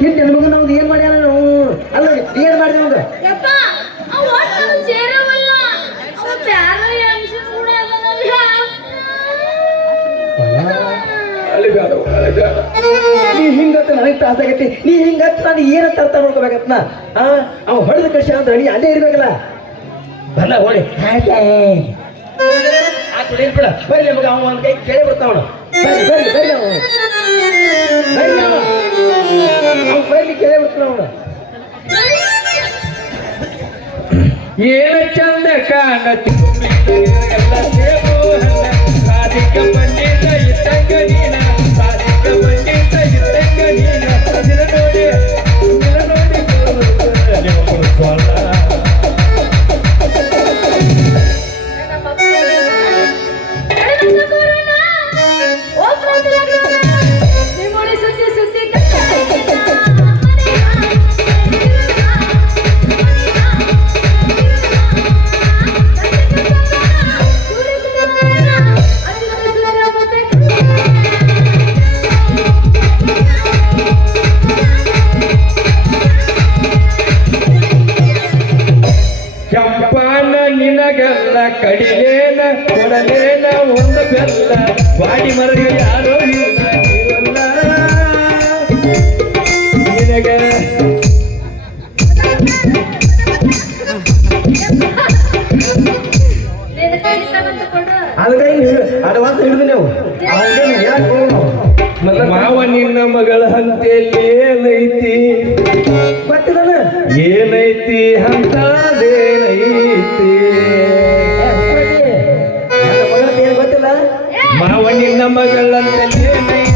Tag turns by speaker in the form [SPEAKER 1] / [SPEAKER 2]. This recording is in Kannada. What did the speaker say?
[SPEAKER 1] ಹಿಂದೆ ಮಗ ನಾವು ಏನ್ ಮಾಡ್ಯಾನ ನಾವು ಅಲ್ಲ ಏನ್ ಮಾಡಿದೆ ನೀ ಹಿಂಗತ್ತ ನನಗೆ ತ್ರಾಸಾಗೈತಿ ನೀ ಹಿಂಗತ್ತ ನಾನು ಏನಂತ ಅರ್ಥ ಮಾಡ್ಕೋಬೇಕತ್ನ? ಆ ಅವ ಹೊಡೆದ ಕಷ್ಟ ಅಂದ್ರೆ ನೀ ಅಲ್ಲೇ ಇರ್ಬೇಕಲ್ಲ? ಬಲ್ಲ ಹೊಡಿ ಆ ತುಳಿಲ್ ಬಿಡ ಬರ್ಲಿ ಮಗ ಅವ ಒಂದ್ ಕೈ ಕೇಳಿ ಬರ್ತಾವಣ. ಬರ್ಲಿ ಬರ್ಲಿ ಬರ್ಲಿ ಅವ. ಅವ. ಅವನು
[SPEAKER 2] ಏನ ಚಂದ ಕಾಣತಿ ನಿನಗೆಲ್ಲ ಕಡಿಲೇನ ಕೊಡಲೇನ ಒಂದು ಬೆಲ್ಲ. ಬಾಡಿ ಮರಗ ಯಾರೋ ಇಲ್ಲ ನೀವಲ್ಲ. ನಿನಗ
[SPEAKER 1] ಅದಕ್ಕೆ ಅಡ್ವಾನ್ಸ್ ಹಿಡಿದು ನೀವು.
[SPEAKER 2] ಮಾವ ನಿನ್ನ ಮಗಳ ಹಂತೆಯಲ್ಲಿ ಏನೈತಿ? ಏನೈತಿ ಅಂತದೇನೈತಿ
[SPEAKER 1] ನನ್ನ ಮಗನ ಏನು